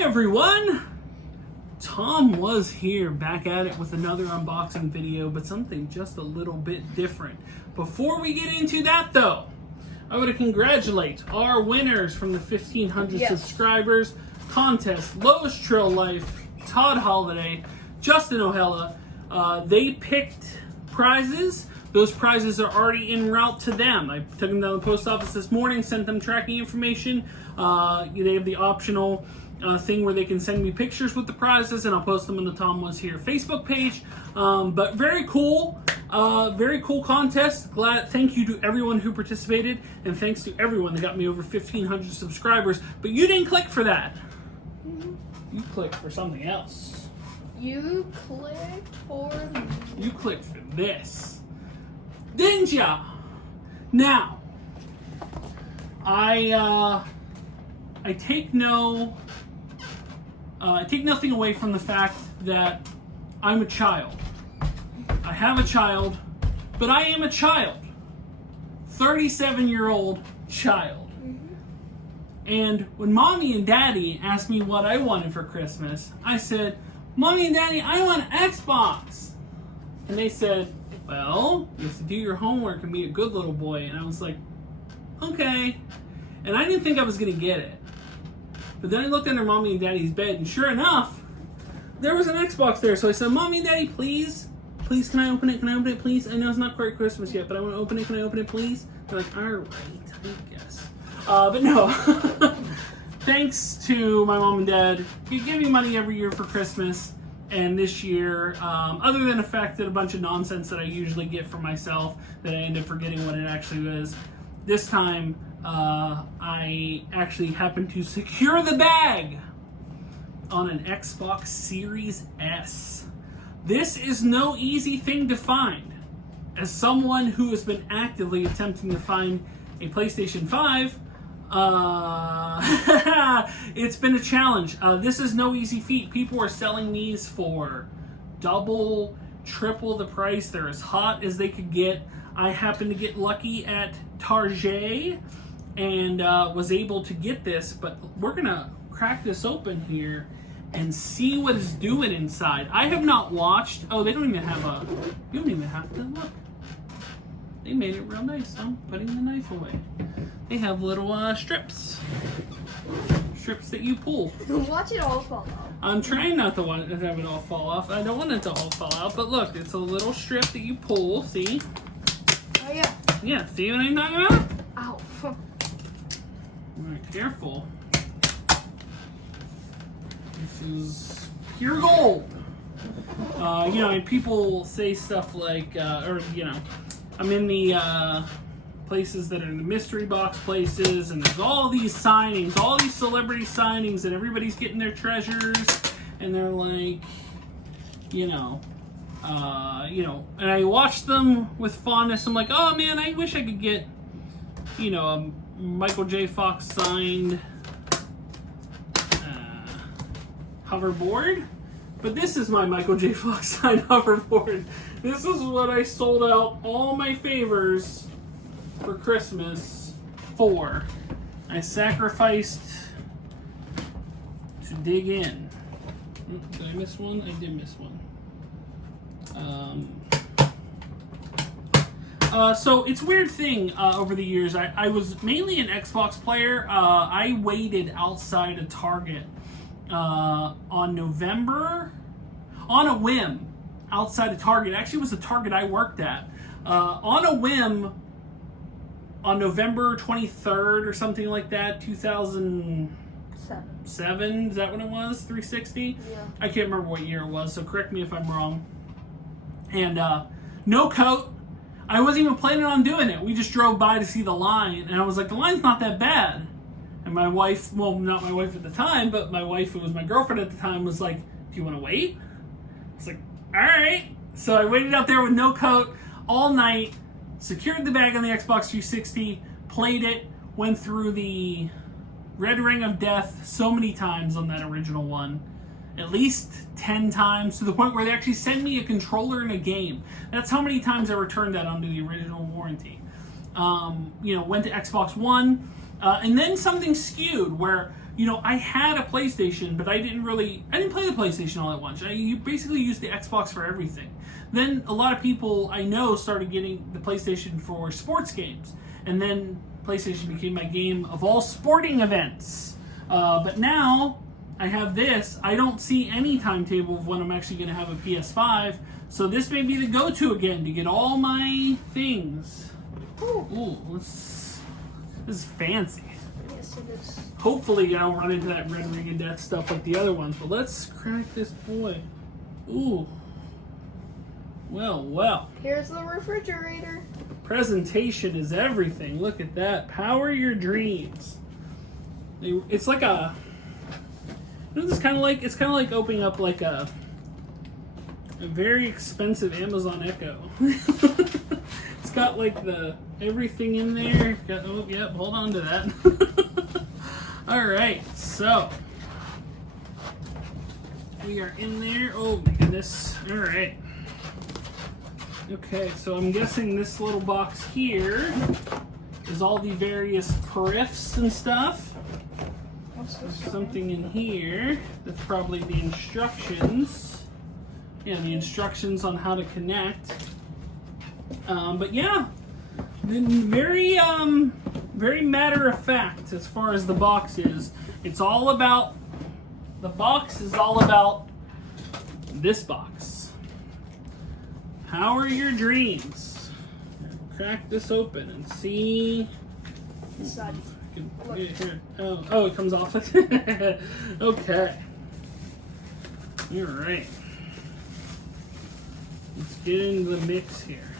Hi everyone! TomWasHere back at it with another unboxing video, but something just a little bit different. Before we get into that though, I want to congratulate our winners from the 1,500 subscribers contest. Lois Trail Life, Todd Holiday, Justin O'Hella. They picked prizes. Those prizes are already en route to them. I took them down to the post office this morning, sent them tracking information. They have the optional thing where they can send me pictures with the prizes, and I'll post them on the TomWasHere Facebook page. But very cool contest. Thank you to everyone who participated, and thanks to everyone that got me over 1,500 subscribers. But you didn't click for that. You clicked for something else. You clicked for me. You clicked for this. Didn't ya? Now, I take nothing away from the fact that I'm a child. I have a child, but I am a child. 37-year-old child. And when Mommy and Daddy asked me what I wanted for Christmas, I said, Mommy and Daddy, I want an Xbox. And they said, well, you have to do your homework and be a good little boy. And I was like, okay. And I didn't think I was going to get it. But then I looked under Mommy and Daddy's bed, and sure enough, there was an Xbox there. So I said, Mommy and Daddy, please, can I open it? Can I open it, please? I know it's not quite Christmas yet, but I want to open it. Can I open it, please? They're like, all right, I guess. But no. Thanks to my mom and dad, you give me money every year for Christmas. And this year, other than the fact that a bunch of nonsense that I usually get for myself, that I end up forgetting what it actually was, this time I actually happened to secure the bag on an Xbox Series S. This is no easy thing to find. As someone who has been actively attempting to find a PlayStation 5, it's been a challenge. This is no easy feat. People are selling these for double, triple the price. They're as hot as they could get. I happened to get lucky at Target and was able to get this, but we're gonna crack this open here and see what it's doing inside. I have not watched. Oh, they don't even have a. You don't even have to look. They made it real nice. I'm putting the knife away. They have little strips that you pull. Watch it all fall off. I'm trying not to have it all fall off. I don't want it to all fall out, but look, it's a little strip that you pull. See? Oh yeah. Yeah. See what I'm talking about? Ow. All right, careful. This is pure gold. People say stuff like, I'm in the places that are in the mystery box places, and there's all these signings, all these celebrity signings, and everybody's getting their treasures, and they're like, and I watch them with fondness. I'm like, oh man, I wish I could get, a Michael J. Fox signed hoverboard. But this is my Michael J. Fox signed hoverboard. This is what I sold out all my favors for Christmas for. I sacrificed to dig in. Did I miss one? I did miss one. So it's a weird thing over the years. I was mainly an Xbox player. I waited outside of Target on a whim, outside of Target. Actually, it was the Target I worked at. On a whim, on November 23rd or something like that, 2007, is that when it was? 360? Yeah. I can't remember what year it was, so correct me if I'm wrong. And no coat. I wasn't even planning on doing it. We just drove by to see the line, and I was like, the line's not that bad. And my wife, well, not my wife at the time, but my wife, who was my girlfriend at the time, was like, do you want to wait? I was like, all right. So I waited out there with no coat all night, secured the bag on the Xbox 360, played it, went through the Red Ring of Death so many times on that original one. At least 10 times, to the point where they actually sent me a controller in a game. That's how many times I returned that under the original warranty. Went to Xbox One. And then something skewed where you know, I had a PlayStation, but I didn't play the PlayStation all at once. You basically used the Xbox for everything. Then a lot of people I know started getting the PlayStation for sports games. And then PlayStation became my game of all sporting events. But now I have this. I don't see any timetable of when I'm actually going to have a PS5. So this may be the go-to again to get all my things. Ooh, this is fancy. Yes, it is. Hopefully I don't run into that red ring of death stuff like the other ones. But let's crack this boy. Ooh. Well. Here's the refrigerator. Presentation is everything. Look at that. Power your dreams. It's like a... You know, it's kind of like opening up like a very expensive Amazon Echo. It's got like the everything in there. Oh, yep, hold on to that. All right, so we are in there. Oh my goodness. All right. Okay, so I'm guessing this little box here is all the various periffs and stuff. There's something in here that's probably the instructions. Yeah, the instructions on how to connect. But yeah, very matter of fact as far as the box is. It's all about, the box is all about this box. Power your dreams. Crack this open and see. Side. Here. Oh, it comes off. Okay. All right. Let's get into the mix here.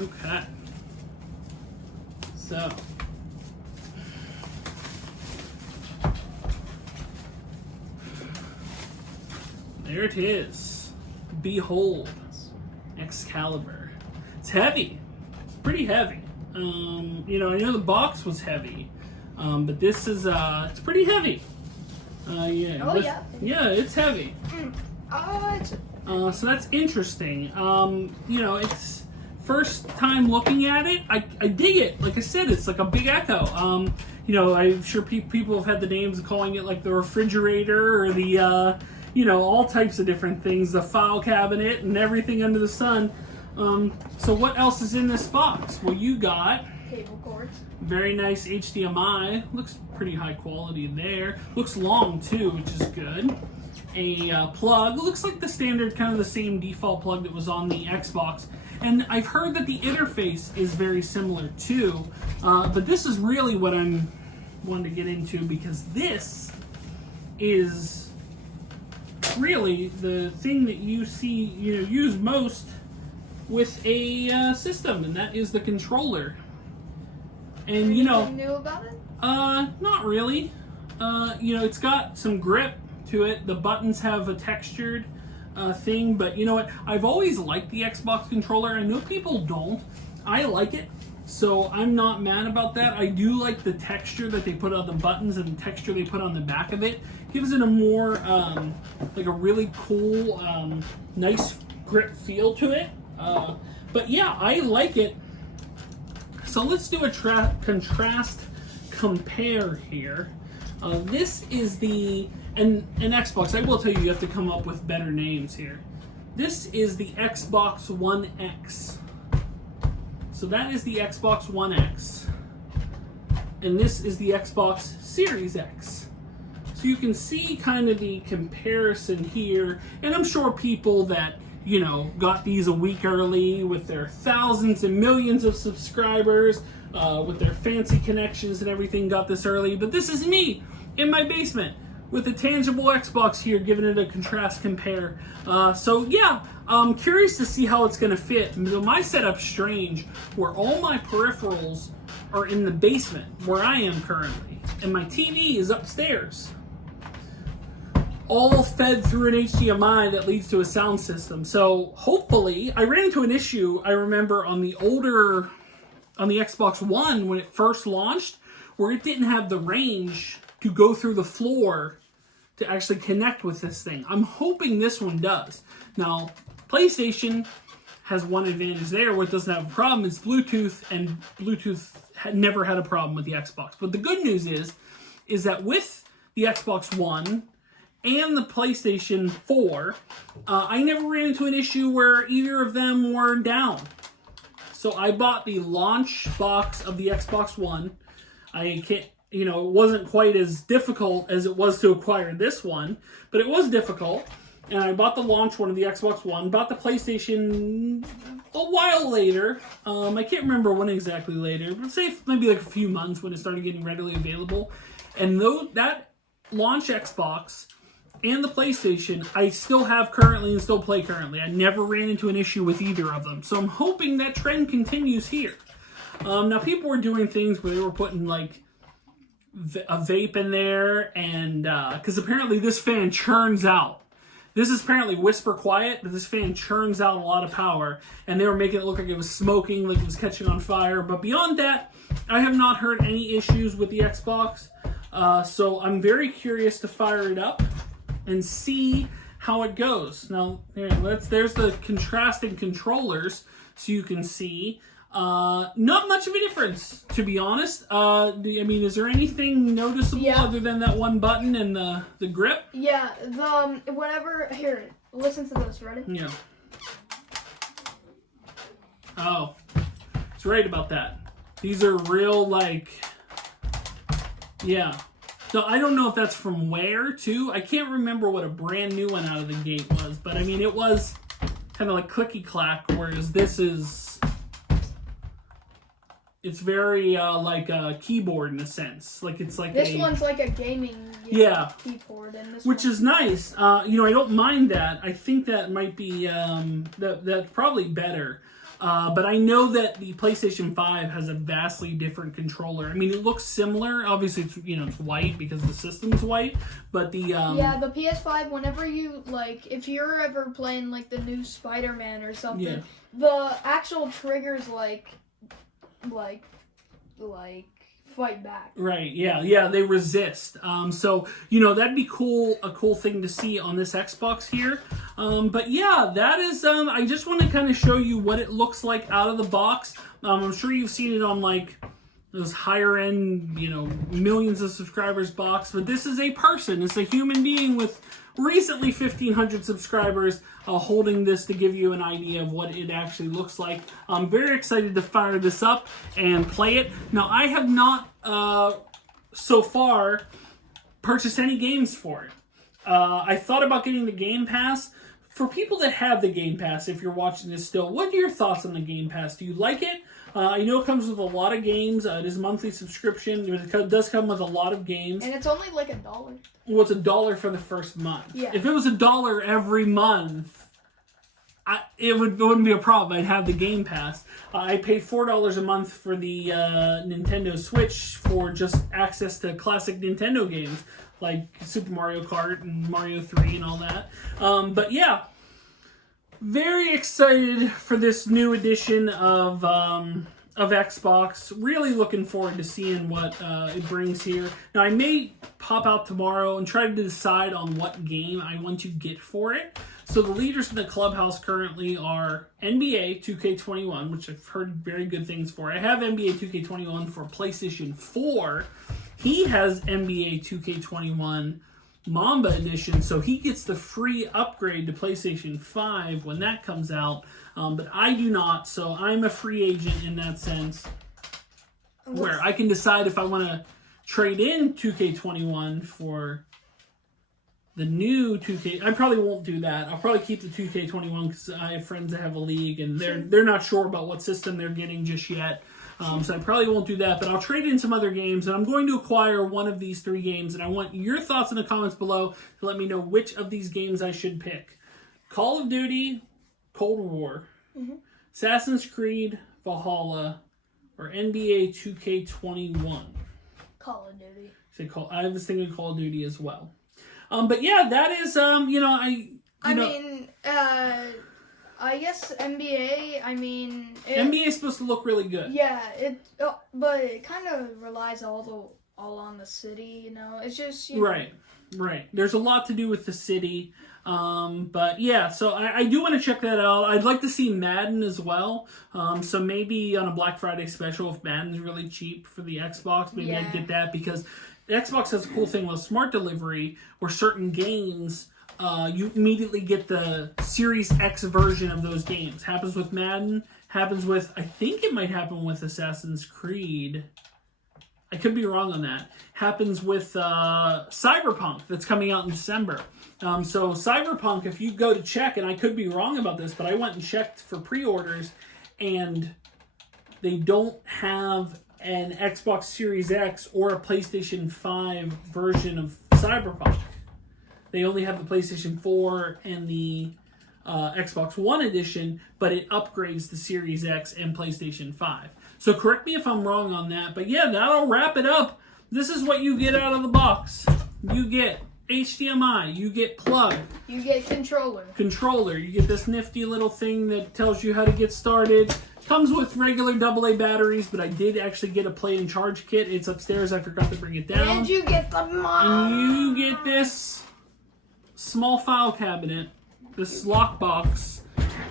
Okay. So. There it is. Behold. Excalibur. It's heavy. It's pretty heavy. You know, I know the box was heavy, but this is, it's pretty heavy. Yeah. Oh, yeah. Yeah, it's heavy. So that's interesting. You know, it's first time looking at it. I dig it. Like I said, it's like a big Echo. You know, I'm sure people have had the names of calling it like the refrigerator or the, you know, all types of different things, the file cabinet and everything under the sun. So what else is in this box? Well, you got Cable cords. very nice HDMI. Looks pretty high quality there. Looks long too, which is good. A plug. Looks like the standard, kind of the same default plug that was on the Xbox. And I've heard that the interface is very similar too. But this is really what I'm wanting to get into, because this is really the thing that you see, you know, used most with a system, and that is the controller. And you know, Anything new about it? not really. You know, it's got some grip to it. The buttons have a textured thing, but you know what? I've always liked the Xbox controller. I know people don't. I like it, so I'm not mad about that. I do like the texture that they put on the buttons and the texture they put on the back of it. Gives it a more like a really cool, nice grip feel to it. But yeah, I like it. So let's do a contrast compare here. This is the, and Xbox, I will tell you, you have to come up with better names here. This is the Xbox One X. So that is the Xbox One X. And this is the Xbox Series X. So you can see kind of the comparison here. And I'm sure people that, you know, got these a week early with their thousands and millions of subscribers, with their fancy connections and everything, got this early. But this is me in my basement with a tangible Xbox here, giving it a contrast compare. So yeah, I'm curious to see how it's going to fit. My setup's strange, where all my peripherals are in the basement, where I am currently, and my TV is upstairs, all fed through an HDMI that leads to a sound system. So hopefully, I ran into an issue, I remember, on the Xbox One when it first launched, where it didn't have the range to go through the floor to actually connect with this thing. I'm hoping this one does. Now, PlayStation has one advantage there where it doesn't have a problem. It's Bluetooth, and Bluetooth never had a problem with the Xbox. But the good news is is that with the Xbox One and the PlayStation 4, I never ran into an issue where either of them were down. So I bought the launch box of the Xbox One. I can't, it wasn't quite as difficult as it was to acquire this one, but it was difficult. And I bought the launch one of the Xbox One, bought the PlayStation a while later. I can't remember when exactly later, but say maybe like a few months when it started getting readily available. And that launch Xbox and the PlayStation, I still have currently and still play currently. I never ran into an issue with either of them. So I'm hoping that trend continues here. Now, people were doing things where they were putting, like, a vape in there, and, because apparently this fan churns out. This is apparently whisper quiet, but this fan churns out a lot of power, and they were making it look like it was smoking, like it was catching on fire. But beyond that, I have not heard any issues with the Xbox, so I'm very curious to fire it up and see how it goes. Now, there's the contrasting controllers, so you can see. Not much of a difference, to be honest. Is there anything noticeable other than that one button and the grip? Yeah, here, listen to this, ready? Yeah. Oh, it's right about that. These are real, yeah. So I don't know if that's from where, too. I can't remember what a brand new one out of the gate was, but it was kind of like clicky-clack, whereas this is... It's very like a keyboard in a sense. This one's like a gaming keyboard, and which is nice. I don't mind that. I think that might be that's probably better. But I know that the PlayStation 5 has a vastly different controller. It looks similar. Obviously, it's it's white because the system's white. But the the PS5. Whenever you if you're ever playing the new Spider-Man or something, the actual triggers like fight back. Right, yeah, they resist. So, that'd be a cool thing to see on this Xbox here. But yeah, that is, I just want to kind of show you what it looks like out of the box. I'm sure you've seen it on those higher end, millions of subscribers box, but this is a person. It's a human being with recently 1,500 subscribers holding this to give you an idea of what it actually looks like. I'm very excited to fire this up and play it. Now, I have not, so far, purchased any games for it. I thought about getting the Game Pass. For people that have the Game Pass, if you're watching this still, what are your thoughts on the Game Pass? Do you like it? I know it comes with a lot of games. It is a monthly subscription. It does come with a lot of games. And it's only like $1. Well, it's $1 for the first month. Yeah. If it was $1 every month, it wouldn't be a problem. I'd have the Game Pass. I pay $4 a month for the Nintendo Switch for just access to classic Nintendo games like Super Mario Kart and Mario 3 and all that. But yeah, very excited for this new edition of Xbox. Really looking forward to seeing what it brings here. Now, I may pop out tomorrow and try to decide on what game I want to get for it. So the leaders in the clubhouse currently are NBA 2K21, which I've heard very good things for. I have NBA 2K21 for PlayStation 4. He has NBA 2K21 Mamba Edition, so he gets the free upgrade to PlayStation 5 when that comes out. But I do not, so I'm a free agent in that sense, where I can decide if I want to trade in 2K21 for the new 2K. I probably won't do that. I'll probably keep the 2K21 because I have friends that have a league, and they're not sure about what system they're getting just yet. So I probably won't do that, but I'll trade in some other games, and I'm going to acquire one of these 3 games, and I want your thoughts in the comments below to let me know which of these games I should pick. Call of Duty, Cold War, Assassin's Creed, Valhalla, or NBA 2K21. Call of Duty. I was thinking Call of Duty as well. But yeah, that is, I guess NBA, NBA is supposed to look really good. Yeah, but it kind of relies all on the city, It's just, Right. There's a lot to do with the city. But yeah, so I do want to check that out. I'd like to see Madden as well. So maybe on a Black Friday special, if Madden's really cheap for the Xbox, maybe I'd get that because Xbox has a cool thing with smart delivery where certain games, you immediately get the Series X version of those games. Happens with Madden. Happens with, I think it might happen with Assassin's Creed. I could be wrong on that. Happens with Cyberpunk that's coming out in December. So Cyberpunk, if you go to check, and I could be wrong about this, but I went and checked for pre-orders, and they don't have an Xbox Series X or a PlayStation 5 version of Cyberpunk. They only have the PlayStation 4 and the Xbox One edition, but it upgrades the Series X and PlayStation 5. So correct me if I'm wrong on that, but yeah, that'll wrap it up. This is what you get out of the box. You get HDMI, you get plug. You get controller. You get this nifty little thing that tells you how to get started. Comes with regular AA batteries, but I did actually get a play and charge kit. It's upstairs. I forgot to bring it down. And you get the And you get this small file cabinet, this lockbox,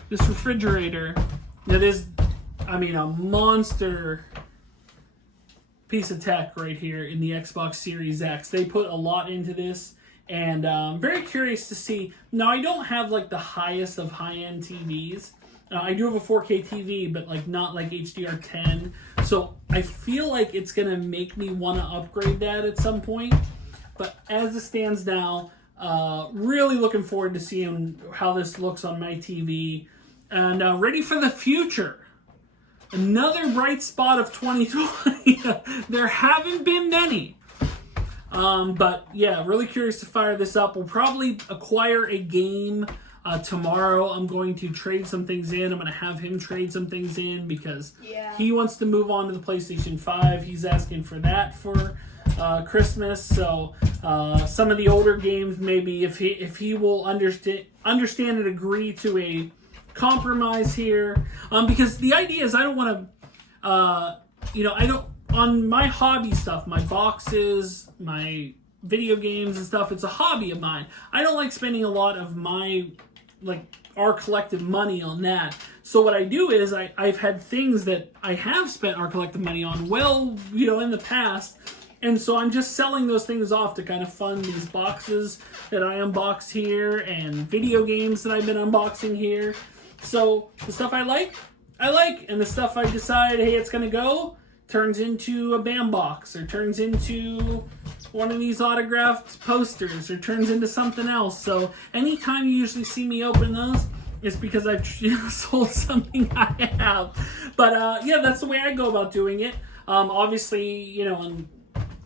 this refrigerator that is, I mean, a monster piece of tech right here in the Xbox Series X. They put a lot into this, and I'm very curious to see. Now, I don't have like the highest of high-end TVs. I do have a 4K TV, but like not like HDR10. So I feel like it's going to make me want to upgrade that at some point. But as it stands now, really looking forward to seeing how this looks on my TV. And ready for the future. Another bright spot of 2020. There haven't been many. But yeah, really curious to fire this up. We'll probably acquire a game tomorrow. I'm going to trade some things in. I'm going to have him trade some things in because he wants to move on to the PlayStation 5. He's asking for that for Christmas. So some of the older games, maybe if he will understand and agree to a compromise here, because the idea is I don't want to, I don't, on my hobby stuff, my boxes, my video games and stuff, it's a hobby of mine. I don't like spending a lot of our collective money on that. So what I do is I've had things that I have spent our collective money on in the past. And so I'm just selling those things off to kind of fund these boxes that I unboxed here and video games that I've been unboxing here. So the stuff I like, and the stuff I decide, hey, it's going to go, turns into a BAM box, or turns into one of these autographed posters, or turns into something else. So anytime you usually see me open those, it's because I've sold something I have. But yeah, that's the way I go about doing it. Obviously, and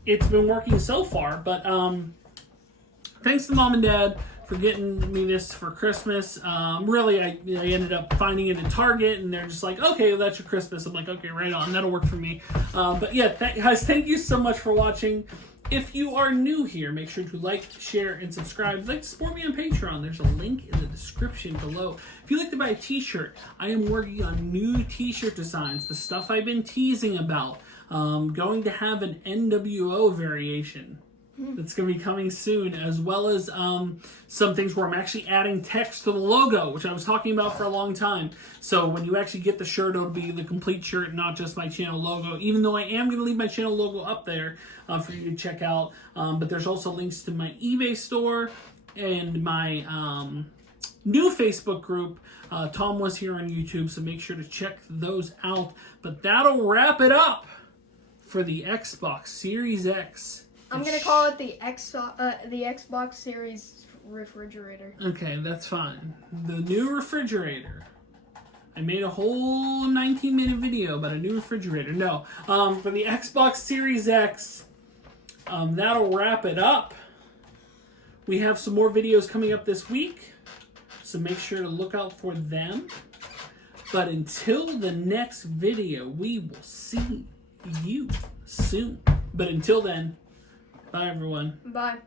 it's been working so far. But thanks to Mom and Dad for getting me this for Christmas. Really, I ended up finding it at Target, and they're just like, okay, well, that's your Christmas. I'm like, okay, right on. That'll work for me. But yeah, guys, thank you so much for watching. If you are new here, make sure to like, share, and subscribe. If you'd like to support me on Patreon, there's a link in the description below. If you'd like to buy a t-shirt, I am working on new t-shirt designs, the stuff I've been teasing about. Going to have an NWO variation that's going to be coming soon, as well as some things where I'm actually adding text to the logo, which I was talking about for a long time. So when you actually get the shirt, it'll be the complete shirt, not just my channel logo, even though I am going to leave my channel logo up there for you to check out. But there's also links to my eBay store and my new Facebook group, TomWasHere on YouTube, so make sure to check those out. But that'll wrap it up for the Xbox Series X. I'm going to call it the Xbox Series refrigerator. Okay, that's fine. The new refrigerator. I made a whole 19-minute video about a new refrigerator. No, for the Xbox Series X, that'll wrap it up. We have some more videos coming up this week, so make sure to look out for them. But until the next video, we will see you soon. But until then, bye, everyone. Bye.